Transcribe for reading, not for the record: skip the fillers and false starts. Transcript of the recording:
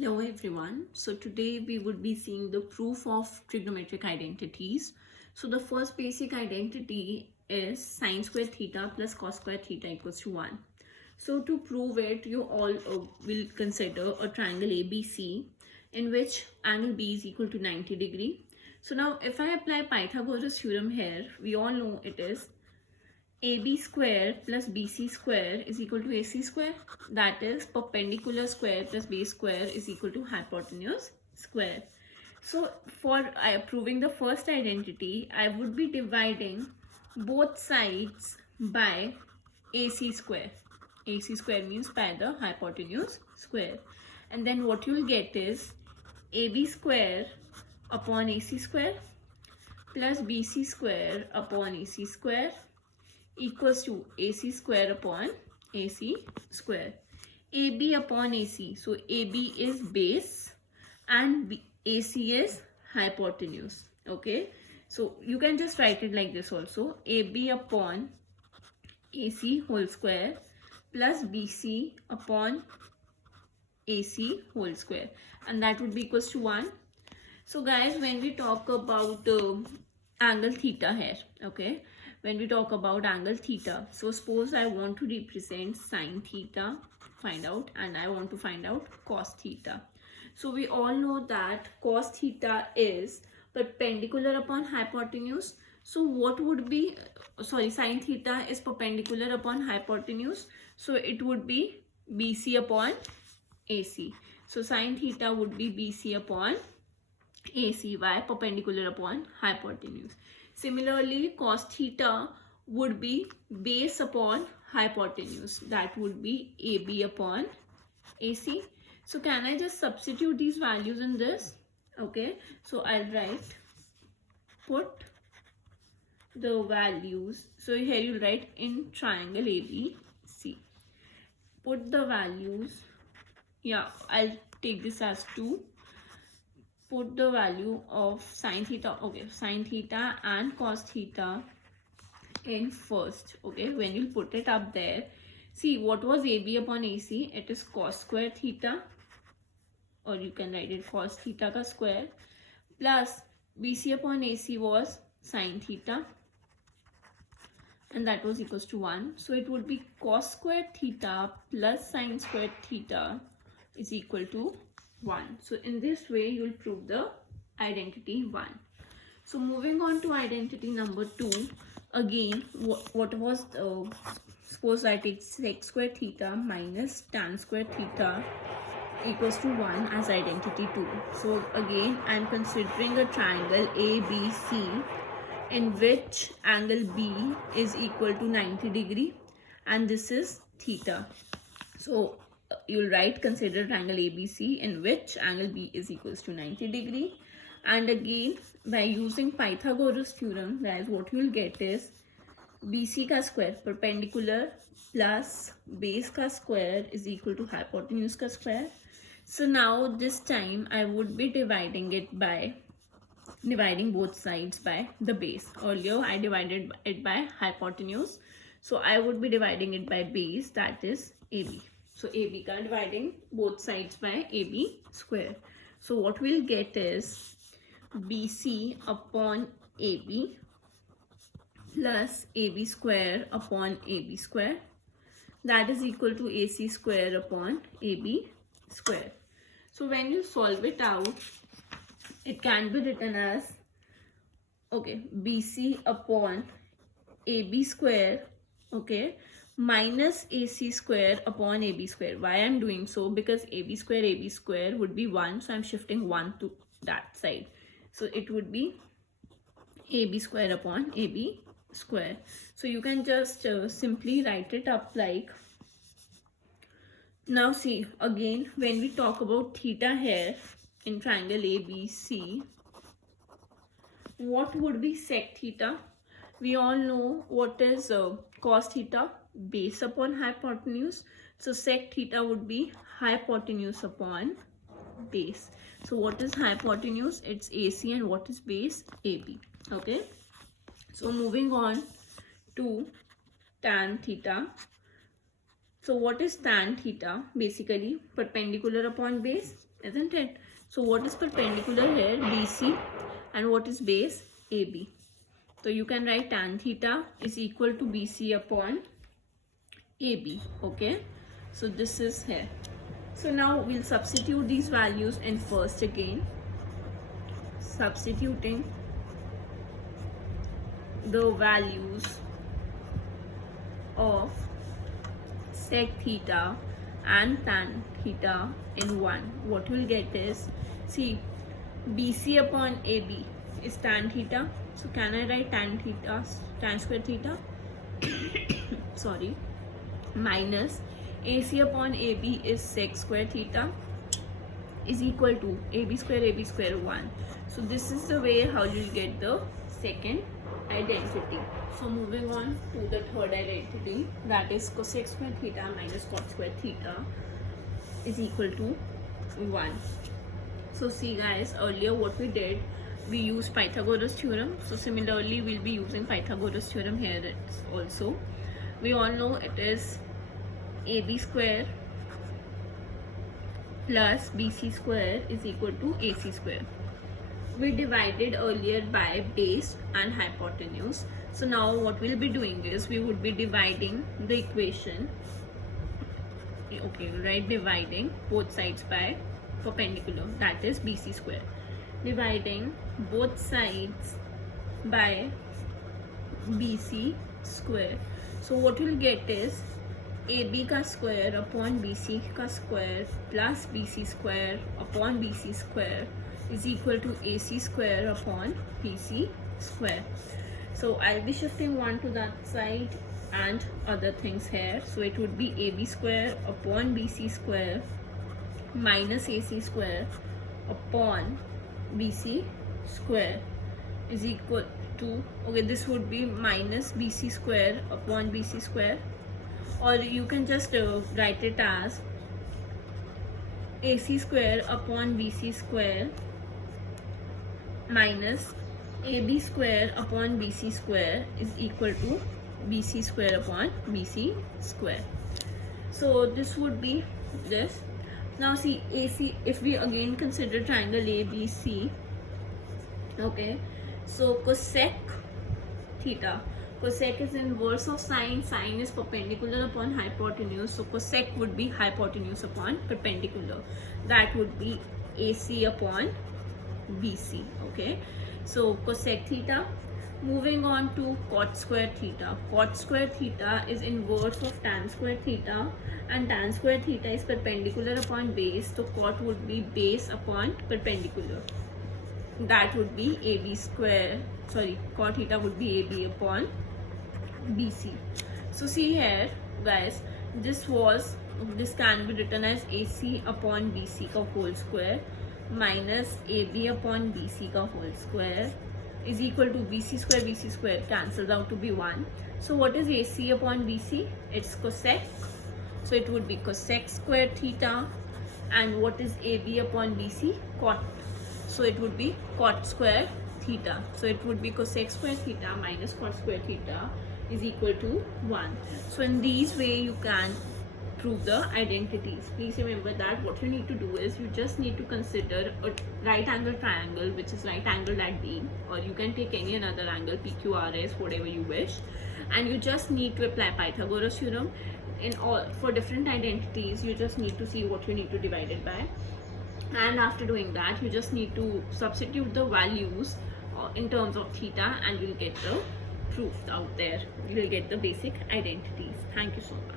Hello everyone. So today we would be seeing the proof of trigonometric identities. So the first basic identity is sine square theta plus cos square theta equals to 1. So to prove it, you all will consider a triangle ABC in which angle B is equal to 90 degree. So now if I apply Pythagoras theorem here, we all know it is AB square plus BC square is equal to AC square. That is perpendicular square plus base square is equal to hypotenuse square. So for proving the first identity, I would be dividing both sides by AC square. AC square means by the hypotenuse square. And then what you will get is AB square upon AC square plus BC square upon AC square equals to AC square upon AC square. AB upon AC. So AB is base and AC is hypotenuse. Okay. So you can just write it like this also. AB upon AC whole square plus BC upon AC whole square. And that would be equals to 1. So guys, when we talk about angle theta here, okay, when we talk about angle theta, so suppose I want to represent sine theta, find out, and I want to find out cos theta. So we all know that cos theta is perpendicular upon hypotenuse. So what would be, sine theta is perpendicular upon hypotenuse. So it would be BC upon AC. So sine theta would be BC upon ACY perpendicular upon hypotenuse. Similarly, cos theta would be base upon hypotenuse. That would be AB upon AC. So can I just substitute these values in this? Okay. So I'll put the values. So here you'll write in triangle ABC. Put the values. Yeah, I'll take this as 2. Put the value of sine theta, okay, sine theta and cos theta in first. Okay, when you put it up there, see what was AB upon AC, it is cos square theta, or you can write it cos theta ka square, plus BC upon AC was sine theta, and that was equals to 1. So it would be cos square theta plus sine square theta is equal to 1. So in this way you will prove the identity 1. So moving on to identity number 2, again what was suppose I take sec square theta minus tan square theta equals to 1 as identity 2. So again I am considering a triangle ABC in which angle B is equal to 90 degree and this is theta. So you'll write consider triangle ABC in which angle B is equals to 90 degree, and again by using Pythagoras theorem, guys, what you'll get is BC ka square perpendicular plus base ka square is equal to hypotenuse ka square. So now this time I would be dividing both sides by the base. Earlier I divided it by hypotenuse, so I would be dividing it by base, that is AB. So AB ka dividing both sides by AB square. So what we'll get is BC upon AB plus AB square upon AB square, that is equal to AC square upon AB square. So when you solve it out, it can be written as, okay, BC upon AB square, okay, minus AC square upon AB square. Why I'm doing so? Because AB square would be 1. So I'm shifting 1 to that side. So it would be AB square upon AB square. So you can just simply write it up like, now see again when we talk about theta here in triangle ABC, what would be sec theta? We all know what is cos theta, base upon hypotenuse. So sec theta would be hypotenuse upon base. So what is hypotenuse? It's AC, and what is base? AB. Okay. So moving on to tan theta. So what is tan theta? Basically perpendicular upon base. isn't it? So what is perpendicular here? BC. And what is base? AB. So you can write tan theta is equal to BC upon AB. Okay, so this is here. So now we'll substitute these values in first again. Substituting the values of sec theta and tan theta in 1. What we'll get is, see, BC upon AB is tan theta. So can I write tan theta, tan square theta? Sorry. Minus AC upon AB is sec square theta is equal to AB square 1. So this is the way how you'll get the second identity. So moving on to the third identity, that is cosec square theta minus cot square theta is equal to 1. So see guys, earlier what we did, we used Pythagoras theorem. So similarly we'll be using Pythagoras theorem here also. We all know it is AB square plus BC square is equal to AC square. We divided earlier by base and hypotenuse. So now what we'll be doing is we would be dividing the equation. Okay, right, dividing both sides by perpendicular, that is BC square. Dividing both sides by BC square. So what we'll get is AB का square upon BC का square plus BC square upon BC square is equal to AC square upon BC square. So I'll be shifting one to that side and other things here. So it would be AB square upon BC square minus AC square upon BC square is equal to, okay, this would be minus BC square upon BC square, or you can just write it as AC square upon BC square minus AB square upon BC square is equal to BC square upon BC square. So this would be this. Now see, AC, if we again consider triangle ABC, okay, so cosec theta, cosec is inverse of sine, sine is perpendicular upon hypotenuse, so cosec would be hypotenuse upon perpendicular, that would be AC upon BC. Okay, so cosec theta. Moving on to cot square theta. Cot square theta is inverse of tan square theta, and tan square theta is perpendicular upon base, so cot would be base upon perpendicular, that would be AB square, sorry, cot theta would be AB upon BC. So see here guys, this can be written as AC upon BC का whole square minus AB upon BC का whole square is equal to BC square cancels out to be 1. So what is AC upon BC? It's cosec, so it would be cosec square theta. And what is AB upon BC? Cot, so it would be cot square theta. So it would be cosec square theta minus cot square theta is equal to 1. So in these way you can prove the identities. Please remember that what you need to do is you just need to consider a right angle triangle which is right angled at B, or you can take any another angle, PQRS, whatever you wish, and you just need to apply Pythagoras theorem. In all, for different identities you just need to see what you need to divide it by, and after doing that you just need to substitute the values in terms of theta, and you'll get the proof out there. You'll get the basic identities. Thank you so much.